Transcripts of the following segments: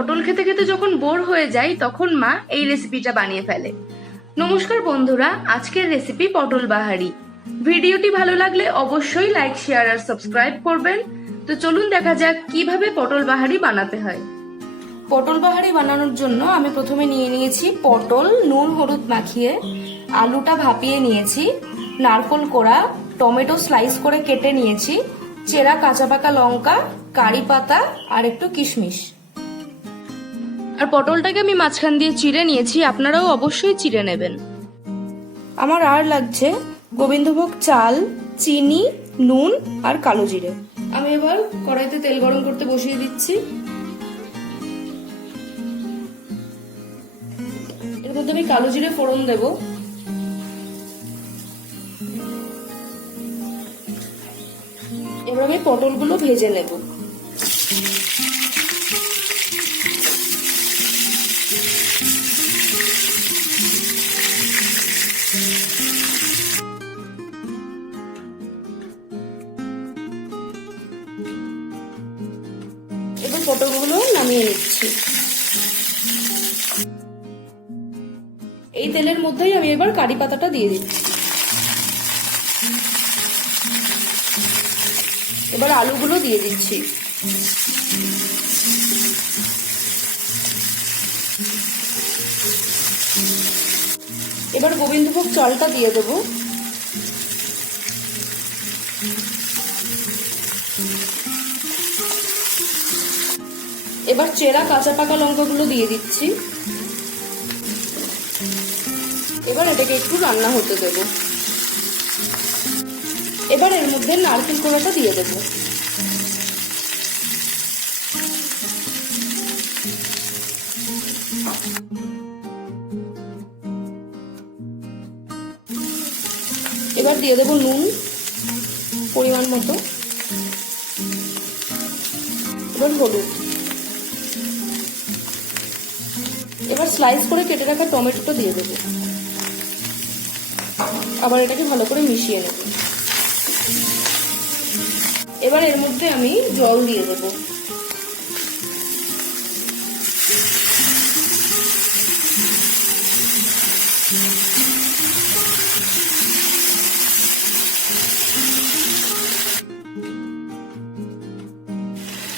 পটল খেতে খেতে যখন বোর হয়ে যায় তখন মা এই রেসিপিটা বানিয়ে ফেলে। নমস্কার বন্ধুরা, আজকের রেসিপি পটল বাহারি। ভিডিওটি ভালো লাগলে অবশ্যই লাইক, শেয়ার আর সাবস্ক্রাইব করবেন। তো চলুন দেখা যাক কিভাবে পটল বাহারি বানাতে হয়। পটল বাহারি বানানোর জন্য আমি প্রথমে নিয়ে নিয়েছি পটল, নুন হলুদ মাখিয়ে, আলুটা ভাপিয়ে নিয়েছি, নারকোল কোড়া, টমেটো স্লাইস করে কেটে নিয়েছি, চেরা কাঁচা পাকা লঙ্কা, কারি পাতা আর একটু কিশমিশ। আর পটলটাকে আমি মাঝখান দিয়ে চিড়ে নিয়েছি, আপনারাও অবশ্যই চিড়ে নেবেন। আমার আর লাগছে গোবিন্দভোগ চাল, চিনি, নুন আর কালো জিরে। আমি এবার কড়াইতে তেল গরম করতে বসিয়ে দিচ্ছি। এর মধ্যে আমি কালো জিরে ফোড়ন দেব। এবার আমি পটলগুলো ভেজে নেব। এবার পটলগুলো নামিয়ে নিচ্ছি। এই তেলের মধ্যেই আমি এবার কারি পাতাটা দিয়ে দিচ্ছি। এবার আলুগুলো দিয়ে দিচ্ছি। এবার গোবিন্দভোগ চালটা দিয়ে দেবো। এবার চেরা কাঁচা পাকা লঙ্কাগুলো দিয়ে দিচ্ছি। এবার এটাকে একটু রান্না হতে দেব। এবার এর মধ্যে নারকেল কোড়াটা দিয়ে দেব। এবার দিয়ে দেব নুন পরিমাণ মতো, এবার হলুদ, এবার স্লাইস করে কেটে রাখা টমেটোটা দিয়ে দেব। আবার এটাকে ভালো করে মিশিয়ে নেব। এবার এর মধ্যে আমি জল দিয়ে দেব।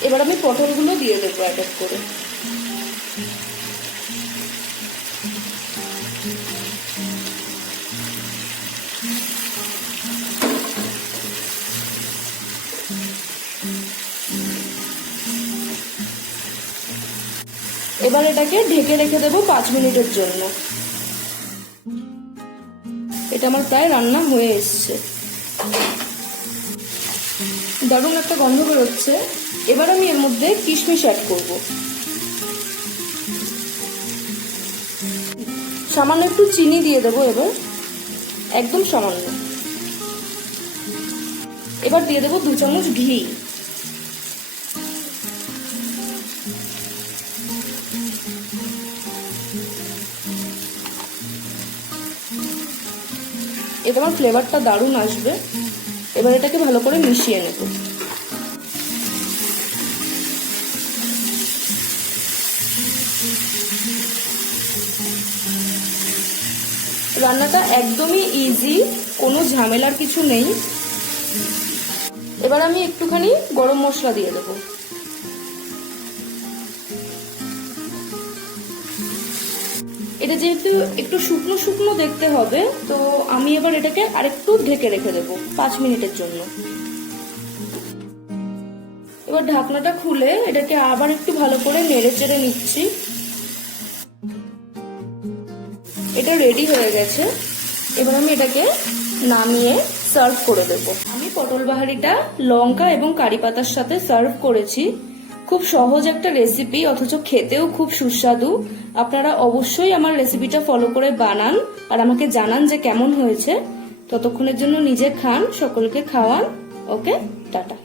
এবার আমি পটলগুলো দিয়ে দেবো এক এক করে। এবার এটাকে ঢেকে রেখে দেবো 5 মিনিটের জন্য। এটা আমার প্রায় রান্না হয়ে এসছে। দারুণ একটা গন্ধ বেরোচ্ছে। এবার আমি এর মধ্যে কিশমিশ অ্যাড করব। সামান্য একটু চিনি দিয়ে দেবো, এবার একদম সামান্য। এবার দিয়ে দেবো 2 চামচ ঘি। এতে আমার ফ্লেভারটা দারুণ আসবে। এবার এটাকে ভালো করে মিশিয়ে নেব। রান্নাটা একদমই ইজি, কোনো ঝামেলার কিছু নেই। এবার আমি একটুখানি গরম মশলা দিয়ে দেবো। এটা যেহেতু একটু শুকনো শুকনো দেখতে হবে, তো আমি এবার এটাকে আরেকটু ঢেকে রেখে দেবো 5 মিনিটের জন্য। এবার ঢাকনাটা খুলে এটাকে আবার একটু ভালো করে নেড়ে চেড়ে নিচ্ছি। এটা রেডি হয়ে গেছে। এবার আমি এটাকে নামিয়ে সার্ভ করে দেব। আমি পটল বাহারিটা লঙ্কা এবং কারি পাতার সাথে সার্ভ করেছি। খুব সহজ একটা রেসিপি, অথচ খেতেও খুব সুস্বাদু। আপনারা অবশ্যই আমার রেসিপিটা ফলো করে বানান আর আমাকে জানান যে কেমন হয়েছে। ততক্ষণের জন্য নিজে খান, সকলকে খাওয়ান। ওকে, টাটা।